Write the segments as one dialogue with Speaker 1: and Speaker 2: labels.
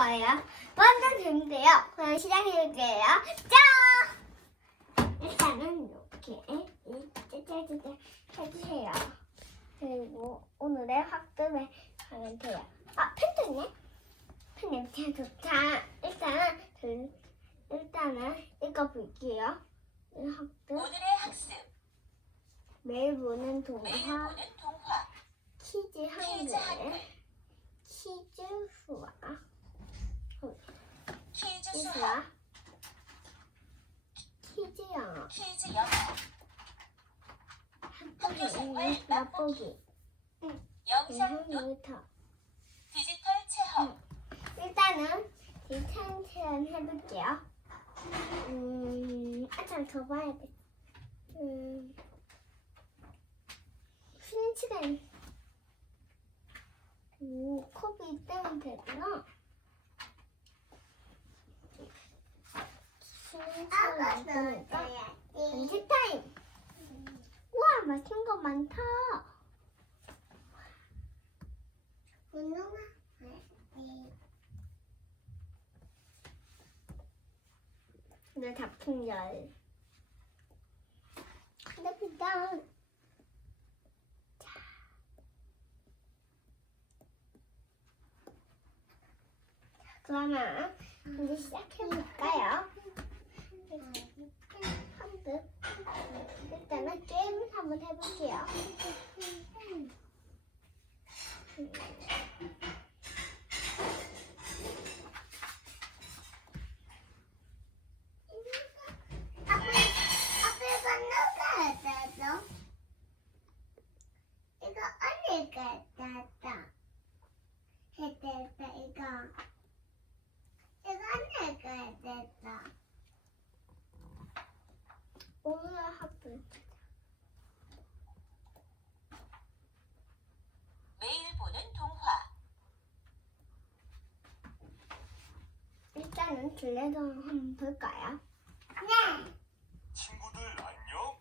Speaker 1: 거예요. 완전 재밌대요. 그럼 시작해볼게요. 짠! 일단은 이렇게 짜자자자 해주세요. 그리고 오늘의 학급에 가면 돼요. 아, 펜도 있네? 펜 냄새 좋다. 일단은, 들- 일단은 읽어볼게요. 이 학급.
Speaker 2: 오늘의 학습
Speaker 1: 매일 보는
Speaker 2: 매일
Speaker 1: 동화,
Speaker 2: 보는 동화
Speaker 1: 퀴즈 한글,
Speaker 2: 한글
Speaker 1: 퀴즈 수학,
Speaker 2: 퀴즈
Speaker 1: 퀴즈
Speaker 2: 수학
Speaker 1: 수학, 퀴즈 영어,
Speaker 2: 퀴즈 영어
Speaker 1: 학교 생활 맛보기,
Speaker 2: 영상
Speaker 1: 영상
Speaker 2: 도
Speaker 1: 놀이터.
Speaker 2: 디지털 체험
Speaker 1: 일단은 디지털 체험 해볼게요. 음, 아참 더 봐야 돼. 음, 쉬는 시간. 오, 컵이 때면 되구나. 간식 타임. 우와, 맛있는 거 많다. 운동아. 내 작품별. 작품별. 자. 그러면 이제 시작해볼까요? 한국 일단은 게임을 한번 해볼게요.
Speaker 3: 아빠가 누가 했어? 이거 언니가 했다. 했다 이거. 이거 언니가 했다.
Speaker 1: 오늘 학교
Speaker 2: 매일 보는 동화
Speaker 1: 일단은 둘레도 한번 볼까요?
Speaker 3: 네.
Speaker 4: 친구들 안녕?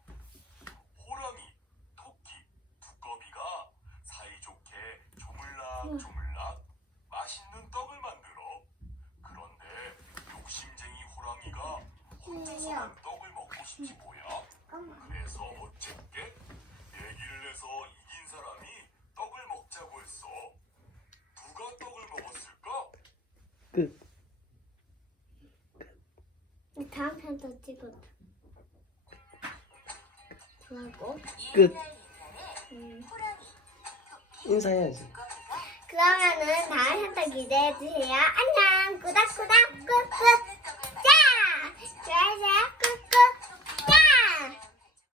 Speaker 4: 호랑이, 토끼, 두꺼비가 사이좋게 조물락조물락 맛있는 떡을 만들어. 그런데 욕심쟁이 호랑이가 혼자서만 떡을 먹고 싶지 뭐야? 그래서 어쨌게 내기를 해서 이긴 사람이 떡을 먹자고 했어. 누가 떡을 먹었을까?
Speaker 1: 다음 편도 찍어줘. 그리고
Speaker 5: 끝.
Speaker 1: 음,
Speaker 5: 인사해야지.
Speaker 1: 그러면은 다음 편도 기대해 주세요. 안녕. 꾸닥꾸닥.